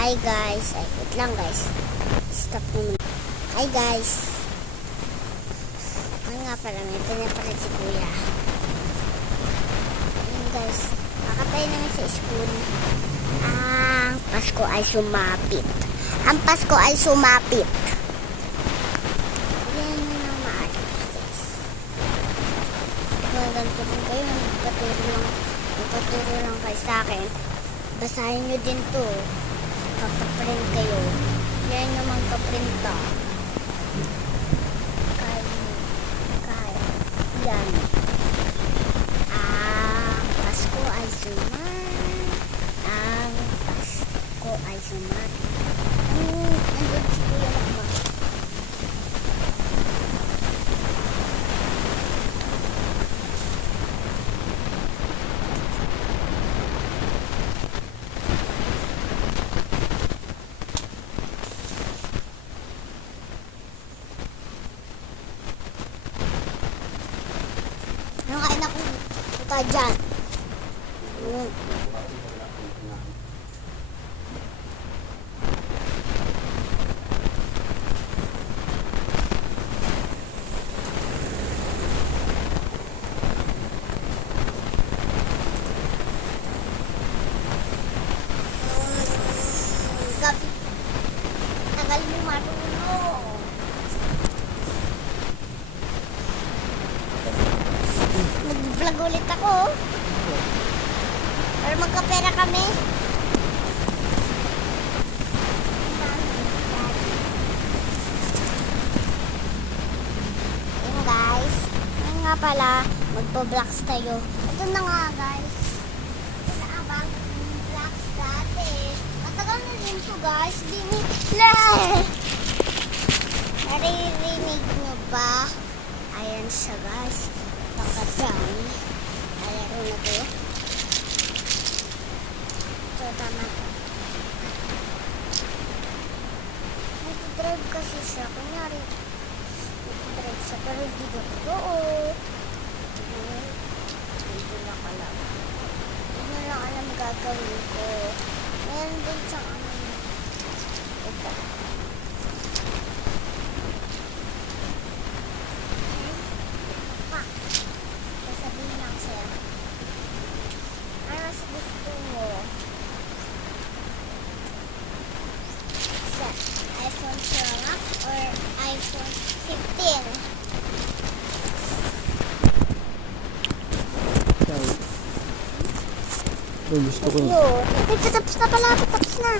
Hi guys. Ay, wait lang guys. Stop naman. Hi guys. Ano nga pala, may pinapalit si kuya. Ayun guys. Kakatay namin sa school. Ang Pasko ay sumapit. Ang Pasko ay sumapit. Yan yun ang maayos guys. Kung ganito rin kayo, magpaturo lang kayo sa akin. Basahin nyo din to. Papaprint kayo. Yan yung magpaprinta. Kaya. Yan. Ang Pasko ay sumapit. Ang Pasko ay sumapit. Nandun si Kuya Lakma. Ano kain ako puta dyan? Gabi. Tagal mo matulog. Nag-vlog ulit ako. Para magkapera kami. Ayun guys. Ayun nga pala. Magpa-vlogs tayo. Ito na nga guys. Ito na abang vlogs dati. Matagal na din to guys. Naririnig nyo ba? Ayan siya guys. Nakadaan. Alaro na to. Ito tama to. Nag-drive kasi siya. Kunyari, nag-drive siya pero hindi ko totoo. Hindi lang alam. Hindi lang alam gagawin ko. Meron din siyang ano. Ito. Sasabihin lang sa'yo. Ano mas gusto mo? Sa iPhone 12 Max or iPhone 15? Gusto ko. Yo, tapos na pala. Tapos na.